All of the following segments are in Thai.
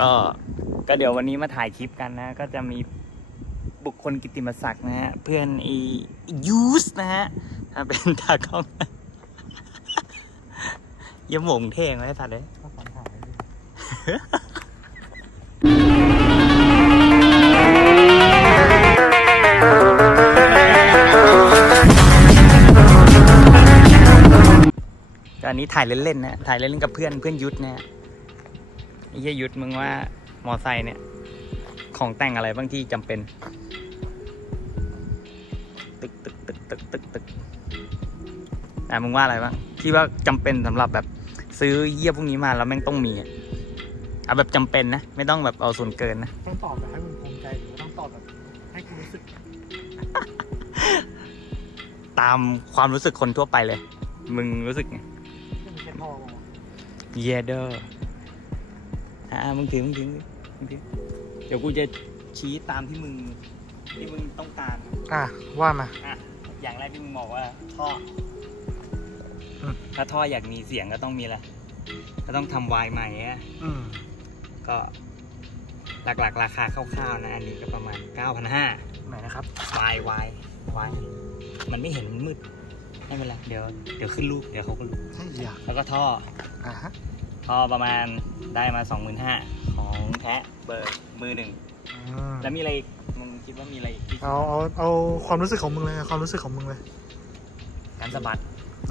ก็ก็เดี๋ยววันนี้มาถ่ายคลิปกันนะ ก็จะมีบุคคลกิตติมศักดิ์นะฮะ เพื่อนอียูสนะฮะเป็นตากล้องยมหงเท่งไว้สัตว์เลยอันนี้ถ่ายเล่นๆนะ ถ่ายเล่นๆกับเพื่อนเพื่อนยุทธนะ เหี้ยยุทธมึงว่ามอไซค์เนี่ย ของแต่งอะไรบางที่จำเป็น ตึกตึกตึกตึกตึกตึกอะมึงว่าอะไรบ้างที่ว่าจำเป็นสำหรับแบบซื้อเยี่ยพวกนี้มาแล้วแม่งต้องมีอะเอาแบบจำเป็นนะ ไม่ต้องแบบเอาส่วนเกินนะ ต้องตอบแบบให้มึงภูมิใจหรือว่าต้องตอบแบบให้กูรู้สึกตามความรู้สึกคนทั่วไปเลย มึงรู้สึกไง ที่มึงแค่ท่อมาวะเยเดอร์ อ่ามึงถือมึงถือมึงถือเดี๋ยวกูจะชี้ตามที่มึงที่มึงต้องการอะว่ามา อะอย่างแรกที่มึงบอกว่าท่ออม ถ้าท่ออยากมีเสียงก็ต้องมีอะไรก็ต้องทำวายใหม่อะอืมก็หลักๆ ราคาคร่าวๆนะอันนี้ก็ประมาณ 9,500ไหนนะครับ วายวายวายมันไม่เห็นมันมืดไม่เป็นไรเดี๋ยวเดี๋ยวขึ้นรูปเดี๋ยวเขาก็รู้ ใช่ยาแล้วก็ท่อ อะฮะ ท่อประมาณได้มา 25,000ของแท้เบอร์มือหนึ่งอืมแล้วมีอะไรอีกมึงคิดว่ามีอะไรอีกที่เอาเอาเอาความรู้สึกของมึงเลยความรู้สึกของมึงเลยการสะบัด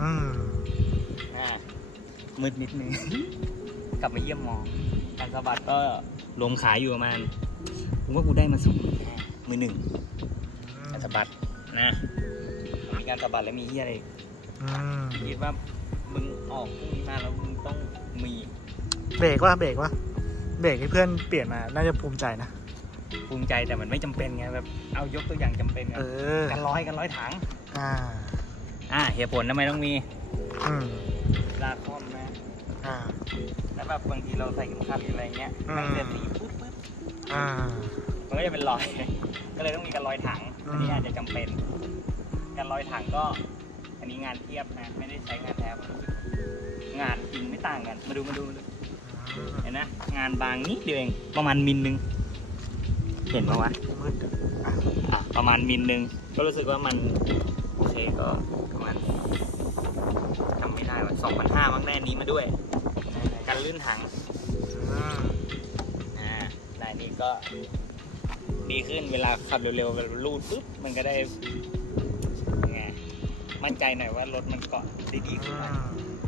อืมอ่ามืดนิดนึง กลับมาเยี่ยมมอง การสะบัดก็รวมขายอยู่ประมาณผมว่ากูได้มาสองหมื่นห้ามือหนึ่งการสะบัดนะมีการสะบัดแล้วมีเฮียอะไรอีกอืมคิดว่ามึงออกพวกนี้มาแล้วมึง ต้องมีเบรกว่าเบรกว่าเบรกที่เพื่อนเปลี่ยนมา น่าจะภูมิใจนะ ภูมิใจแต่มันไม่จำเป็นไงแบบเอายกตัวอย่างจำเป็นไงเออ กันร้อยกันร้อยถังอ่า อ่าเหตุผลทำไมต้องมีอืม เวลาคล่อมนะอ่า แล้วแบบบางทีเราใส่เข็มขัดหรืออะไรเงี้ยอืมแม่งจะตีปุ๊บปุ๊บอ่า มันก็จะเป็นรอย ก็เลยต้องมีกันรอยถังอืมอันนี้อาจจะจำเป็น กันรอยถังก็ อันนี้งานเทียบนะไม่ได้ใช้งานแท้ผมรู้สึก งานจริงไม่ต่างกัน มาดูมาดูมาดูเห็นนะงานบางนิดเดียวเองประมาณมิลนึง เห็นปะวะมืดอะอะประมาณมิลนึง ก็รู้สึกว่ามันโอเคก็ประมาณจำไม่ได้ว่าสองพันห้ามั้งได้อันนี้มาด้วยกันลื่นถังอ่าลายนี้ก็ดีขึ้นเวลาขับเร็วๆลาลูดปุ๊บมันก็ได้ไงมั่นใจหน่อยว่ารถมันเกาะได้ดีขึ้น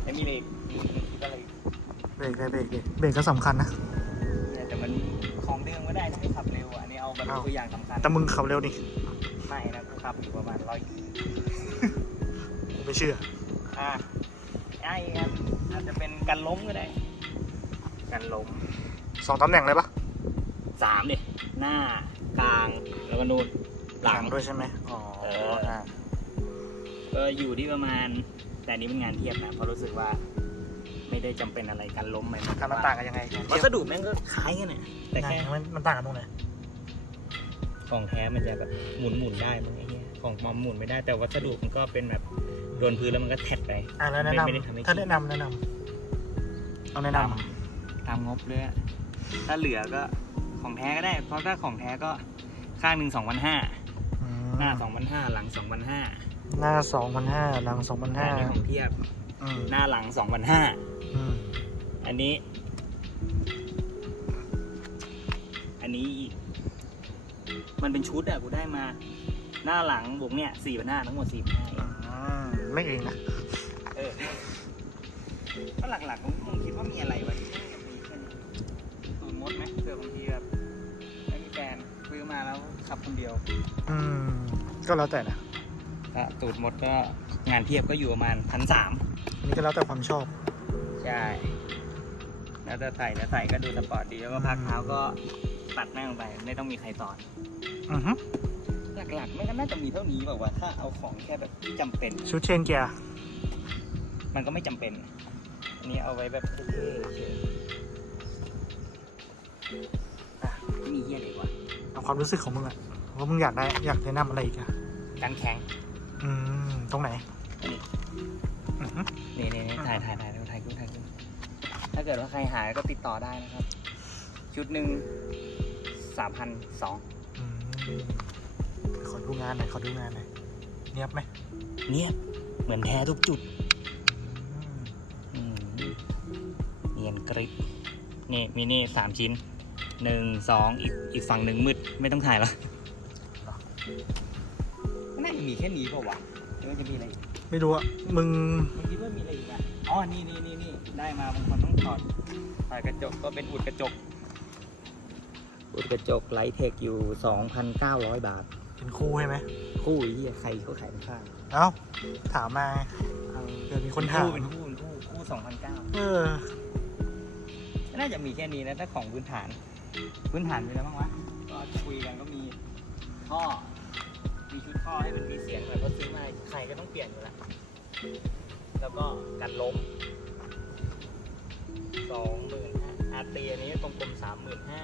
หน่อยแล้วมีอะไรอีกมีคิดว่าอะไรอีกเบรกเลยเบรกดิเบรกก็สำคัญนะ เนี่ยแต่มันของเดิมก็ได้ถ้าไม่ขับเร็วอะอันนี้เอาแบบอ้าว ตัวอย่างสำคัญแต่มึงขับเร็วดิไม่นะกูขับอยู่ประมาณร้อยกูไม่เชื่อ อ่าไอ้อันอาจจะเป็นกันล้มก็ได้ กันล้มสองตำแหน่งเลยปะสามดิหน้ากลางแล้วก็นู่นหลังด้วยใช่ไหมอ๋อเอออ่อ่า ก็อยู่ที่ประมาณ แต่อันนี้เป็นงานเทียบนะเพราะรู้สึกว่า ไม่ได้จำเป็นอะไรการล้มเลยการมันต่างกันยังไงวัสดุแม่งก็คล้ายกันเนี่ยแต่แค่มันมันต่างกันตรงไหนของแท้มันจะแบบหมุนหมุนๆได้มั้งไอ้เหี้ยของมอมหมุนไม่ได้แต่วัสดุมันก็เป็นแบบโดนพื้นแล้วมันก็แท็ดไป อ่าแล้วแนะไม่ไม่ได้ทำให้นำถ้าแนะนำแนะนำเอาแนะนตามตามงบเลยอะถ้าเหลือก็ของแท้ก็ได้ เพราะถ้าของแท้ก็ข้างหนึ่งสองพันห้าำอืมหน้าสองพันห้าหลังสองพันห้า หน้าสองพันห้าหลังสองพันแต่ห้าอันนี้ของเทียบอืมหน้าหลังสองพันห้าอืมอันนี้ อันนี้อีก มันเป็นชุดอะกูได้มา หน้าหลังบวกเนี่ยสี่พันห้าทั้งหมดสี่พันห้าอืมไม่เองนะเออก็หลักๆผมผมคิดว่ามีอะไรวะที่ไม่มีแค่นี้สูตรมดไหมเผื่อบางทีแบบไม่มีแฟนซื้อมาแล้วขับคนเดียว อืม ก็แล้วแต่นะ ก็สูตรมดก็งานเทียบก็อยู่ประมาณพันสามนี่ก็แล้วแต่ความชอบใช่แล้วจะใส่จะใส่ก็ดูสปอร์ตดีแล้วก็พักเท้าก็ตัดแม่งลงไป ไม่ต้องมีใครสอนอือฮึหลักๆไม่ก็น่าจะมีเท่านี้แบบว่า ถ้าเอาของแค่แบบที่จำเป็นชุดเชนเกียร์มันก็ไม่จำเป็นอันนี้เอาไว้แบบเท่ๆเฉยอะไม่มีเฮียเลยว่ะเอาความรู้สึกของมึงอะว่ามึงอยากได้อยากแนะนำอะไรอีกอะกันแข็ง อืม ตรงไหนนี่อือฮึนี่นี่นี่ถ่ายถ่ายถ่ายถ่ายถ่ายถ่ายถ่ายถ้าเกิดว่าใครหายก็ติดต่อได้นะครับชชุดหนึ่งสามพันสองอืมขอดูงานหน่อยขอดูงานหน่อยเนียบไหมเนียบเหมือนแท้ทุกจุดอืมอืมเนียนกริบนี่มีนี่สามชิ้นหนึ่งสองอีกอีกฝั่งหนึ่งมืด ไม่ต้องถ่ายละน่าจะ มีแค่นี้เปล่าวะหรือว่าจะมีอะไรอีกไม่รู้อะมึงมึงคิดว่ามีอะไรอีกอะอ๋อ นี่นี่นี่นี่ได้มาบางคนต้องถอดถอดกระจกก็เป็นอุดกระจก อุดกระจกไลท์เทคอยู่ 2,900 บาท เป็นคู่ใช่ไหมคู่ไอ้เหี้ยใครเขาขายเป็นข้างเอ้าถามมาเดี๋ยวมีคนถามเป็นคู่เป็นคู่คู่2,900เออน่าจะมีแค่นี้นะถ้าของพื้นฐาน พื้นฐานมีอะไรบ้างวะก็คุยกันก็มีท่อ มีชุดท่อให้มันมีเสียงหน่อยเพราะซื้อมาใครก็ต้องเปลี่ยนอยู่แล้ว แล้วก็กันล้มสองหมื่นห้าอาเตียนี้กลมๆสามหมื่นห้า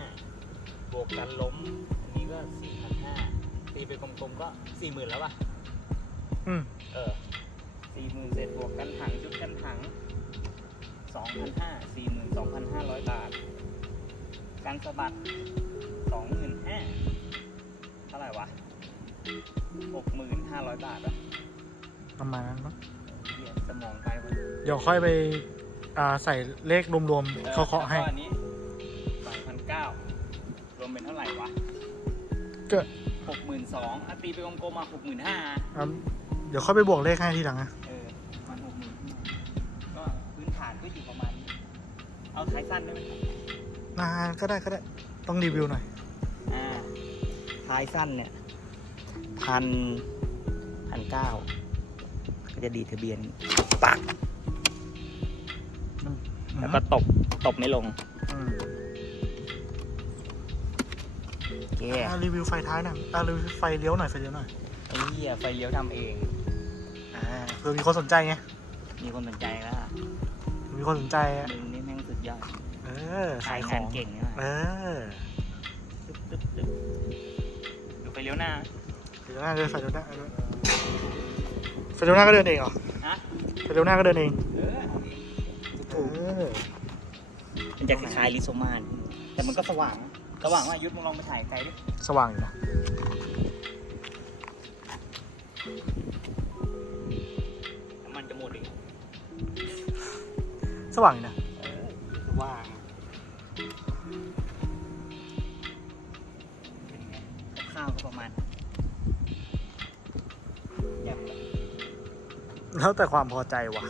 บวกกันล้ม อันนี้ก็สี่พันห้าตีไปกลมๆก็สี่หมื่นแล้วป่ะ อืมเออสี่หมื่นเสร็จบวกกันถังชุดกันถังสองพันห้าสี่หมื่นสองพันห้าร้อยบาทการสะบัดสองหมื่นห้าเท่าไหร่วะ หกหมื่นห้าร้อยบาทอะประมาณนั้นมั้งเหี้ยสมองไปหมดเดี๋ยวค่อยไปอ่าใส่เลขรวมๆเขาเคาะให้แล้วก็อันนี้สองพันเก้ารวมเป็นเท่าไหร่วะก็หกหมื่นสองอะตีไปกลมๆมาหกหมื่นห้าอะเดี๋ยวค่อยไปบวกเลขให้ทีหลังนะเออประมันหกหมื่นก็พื้นฐานก็อยู่ประมาณนี้เอาท้ายสั้นได้ไหมอ่าก็ได้ก็ได้ต้องรีวิวหน่อย อ่าท้ายสั้นเนี่ย พันพันเก้าก็จะดีดทะเบียนปักแล้วก็ตบตบไม่ลงอืมโอเคอ่ารีวิวไฟท้ายหน่อยอ่ารีวิวไฟเลี้ยวหน่อยไฟเลี้ยวหน่อยไอ้เหี้ยไฟเลี้ยวทำเองอ่าเผื่อมีคนสนใจไงมีคนสนใจแล้ว มีคนสนใจอะมึงนี่แม่งสุดยอดเออขายขงาอนงเก่งเนี่ยเออตึ๊บตึ๊บตึ๊บดูไฟเลี้ยวหน้า ไฟเลี้ยวหน้าเดินไฟเลี้ยวหน้าเดินไฟเลี้ยวหน้าก็เดินเองเหรอฮะไฟเลี้ยวหน้าก็เดินเองเออเอาดิเออมันจะคล้ายๆลิโซมานแต่มันก็สว่างสว่างว่ายุทธมึงลองไปถ่ายไกลดิสว่างอยู่นะน้ำมันจะหมดอีกสว่างอยู่นะ แล้วแต่ความพอใจว่ะ